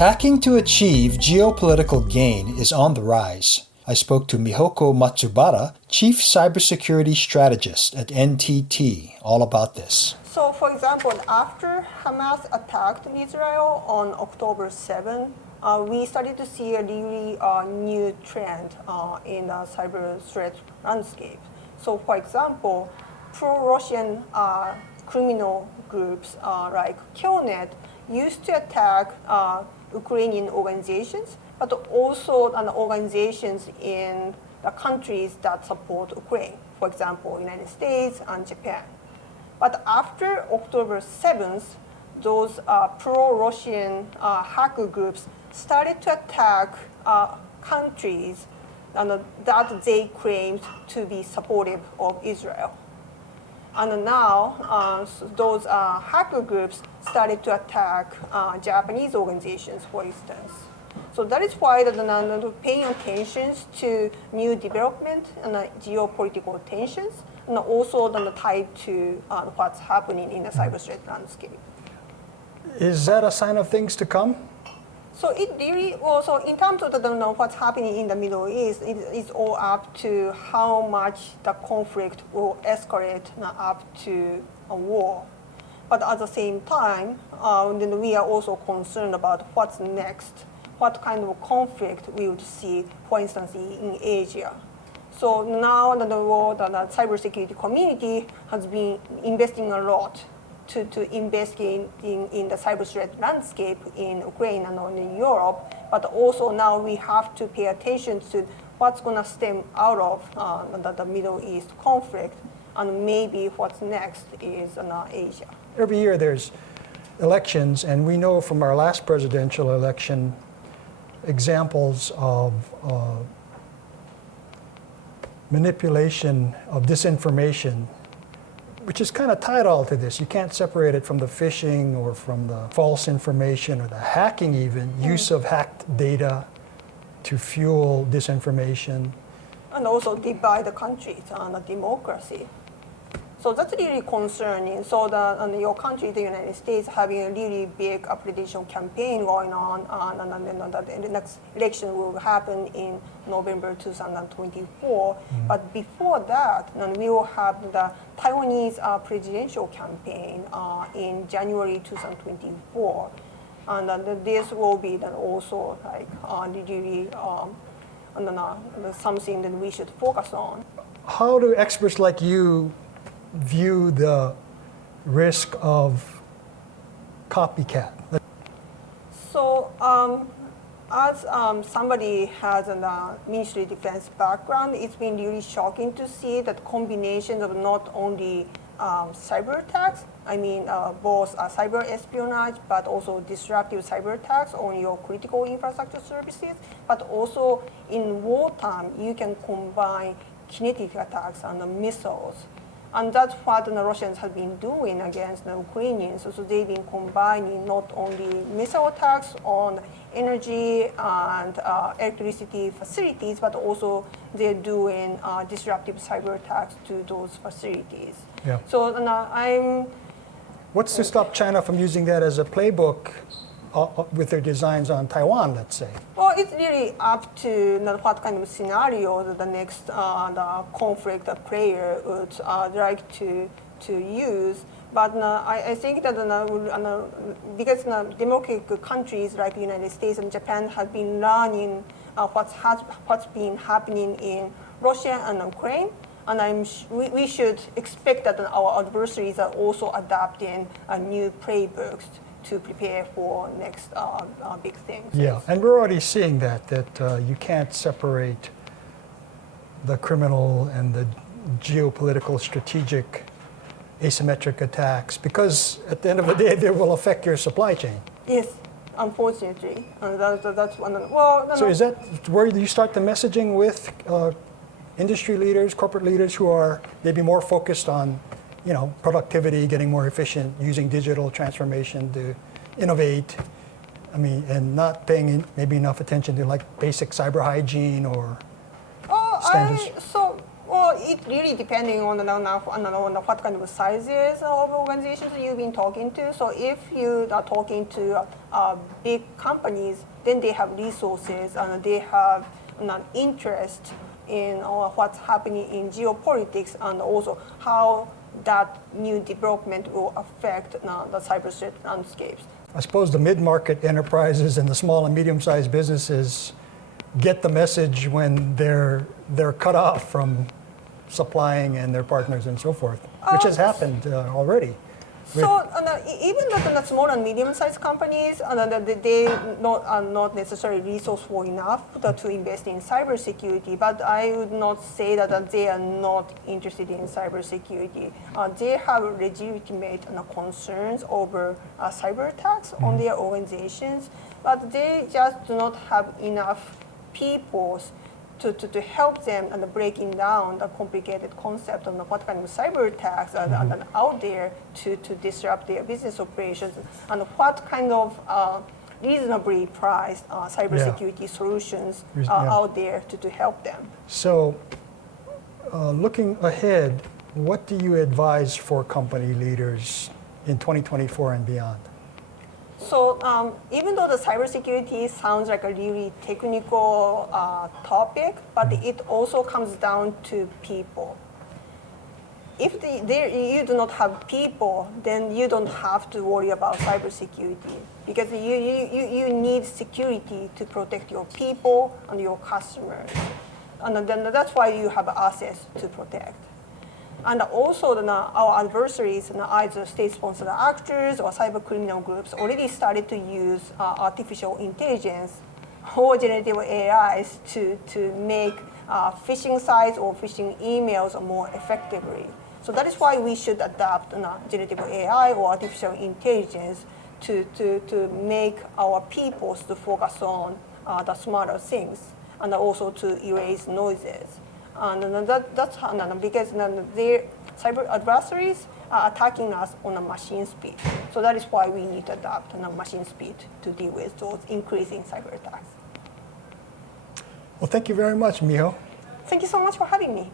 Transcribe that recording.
Hacking to achieve geopolitical gain is on the rise. I spoke to Miho Matsubara, Chief Cybersecurity Strategist at NTT, all about this. So, for example, after Hamas attacked Israel on October 7, we started to see a really new trend in the cyber threat landscape. So, for example, pro-Russian criminal groups like Killnet used to attack Ukrainian organizations, but also organizations in the countries that support Ukraine, for example, United States and Japan. But after October 7th, those pro-Russian hacker groups started to attack countries that they claimed to be supportive of Israel. And now those hacker groups started to attack Japanese organizations, for instance. So that is why paying attention to new development and geopolitical tensions, and also tied to what's happening in the cyber threat landscape. Is that a sign of things to come? So it really also, in terms of what's happening in the Middle East, it's all up to how much the conflict will escalate up to a war. But at the same time, then we are also concerned about what's next, what kind of conflict we would see, for instance, in Asia. So now the world, the cybersecurity community has been investing a lot to investigate in the cyber threat landscape in Ukraine and in Europe, but also now we have to pay attention to what's going to stem out of the Middle East conflict, and maybe what's next is in Asia. Every year there's elections, and we know from our last presidential election examples of manipulation of disinformation, which is kind of tied all to this. You can't separate it from the phishing or from the false information or the hacking even, use of hacked data to fuel disinformation. And also divide the countries and the democracy. So that's really concerning. So your country, the United States, having a really big accreditation campaign going on, and then the next election will happen in November 2024. But before that, we will have the Taiwanese presidential campaign in January 2024. And this will be then also really something that we should focus on. How do experts like you view the risk of copycat? So, as somebody has a Ministry of Defense background, it's been really shocking to see that combination of not only cyber attacks, both cyber espionage, but also disruptive cyber attacks on your critical infrastructure services, but also in wartime, you can combine kinetic attacks and missiles. And that's what the Russians have been doing against the Ukrainians. So they've been combining not only missile attacks on energy and electricity facilities, but also they're doing disruptive cyber attacks to those facilities. Yeah. So what's to stop China from using that as a playbook with their designs on Taiwan, let's say? Well, it's really up to what kind of scenario the next the conflict player would like to use. But I think that because democratic countries like the United States and Japan have been learning what's been happening in Russia and Ukraine, and we should expect that our adversaries are also adapting new playbooks to prepare for next big things. Yeah, and we're already seeing that you can't separate the criminal and the geopolitical strategic asymmetric attacks, because at the end of the day, they will affect your supply chain. Yes, unfortunately. And that's one. So is that where you start the messaging with industry leaders, corporate leaders who are maybe more focused on productivity, getting more efficient, using digital transformation to innovate, and not paying maybe enough attention to basic cyber hygiene or standards? it really depending on what kind of sizes of organizations you've been talking to. So if you are talking to big companies, then they have resources and they have an interest in what's happening in geopolitics and also how that new development will affect the cyber threat landscapes. I suppose the mid-market enterprises and the small and medium-sized businesses get the message when they're cut off from supplying and their partners and so forth, which has happened already. So even the small and medium-sized companies, they are not necessarily resourceful enough to invest in cybersecurity, but I would not say that they are not interested in cybersecurity. They have legitimate concerns over cyber attacks on their organizations, but they just do not have enough people to help them and breaking down the complicated concept of what kind of cyber attacks are out there to disrupt their business operations and what kind of reasonably priced cybersecurity solutions are out there to help them. So looking ahead, what do you advise for company leaders in 2024 and beyond? So even though the cybersecurity sounds like a really technical topic, but it also comes down to people. If you do not have people, then you don't have to worry about cybersecurity because you need security to protect your people and your customers. And then that's why you have assets to protect. And also, our adversaries, either state-sponsored actors or cyber criminal groups, already started to use artificial intelligence or generative AIs to make phishing sites or phishing emails more effectively. So that is why we should adopt generative AI or artificial intelligence to make our people to focus on the smarter things and also to erase noises. And that's because their cyber adversaries are attacking us on a machine speed. So that is why we need to adapt on a machine speed to deal with those increasing cyber attacks. Well, thank you very much, Miho. Thank you so much for having me.